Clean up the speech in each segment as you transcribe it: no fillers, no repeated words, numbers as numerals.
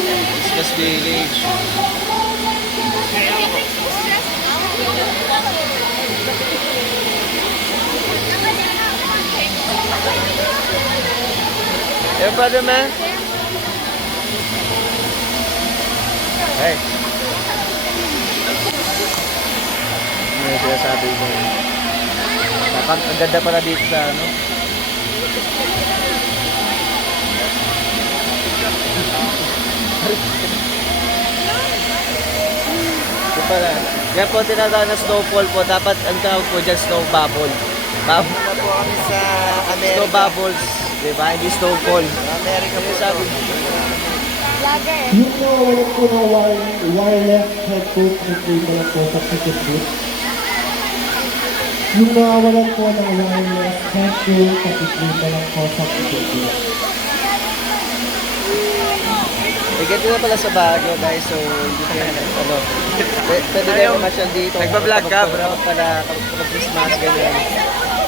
Christmas Village. Hey, brother man. Hey. Ano yung sinasabi mo? Ang ganda pala dito sa ano. Ito pala. Yan po tinatawag na snowfall po. Dapat ang tawag po dyan snow bubble. Bubble. Na po kami sa Amerika. Snow bubbles. Diba? Hindi snowfall. Amerika po Sabi sabi. Vlogger. Yung wala po na wireless headphones na po lang po sa ticket booth. Yung nawawalan po ng wireless headphones sa ticket lang po sa ticket booth. Ganito na pala sa Baguio guys, so hindi kayo ano, pwede kayo masyal dito. Nagpa-vlog ka, bro? Para kapag Christmas, ganyan.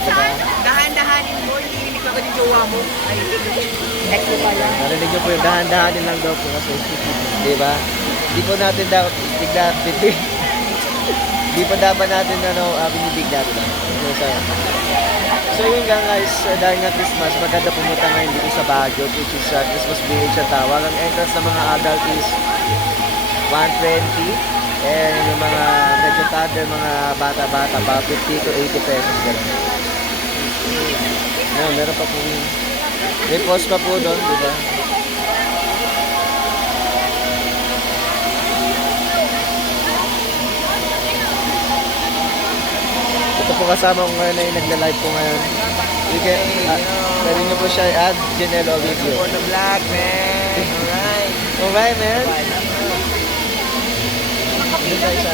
Diba? Dahan-dahanin mo, hindi ka ni jowa mo. Ay, Ito pala. Narinig nyo po yung dahan-dahanin lang daw po kasi. Diba? Hindi po natin dapat bigla, hindi po dapat natin binibigla. Diba? So yun nga guys, dahil nga Christmas, maganda pumunta ngayon dito sa Baguio, which is Christmas Village sa tawag. Ang entrance ng mga adult is 120, and yung mga medyo toddler, mga bata-bata, about 50 to 80 pesos ganun. Meron pa po yun. May post pa po doon, di ba? Ito po kasama ko ngayon ay nagla-live po ngayon. Pwede nyo po siya i-add, Janelle Ovidio. for the vlog, man. Alright. Alright, man. Bye. Dito tayo sa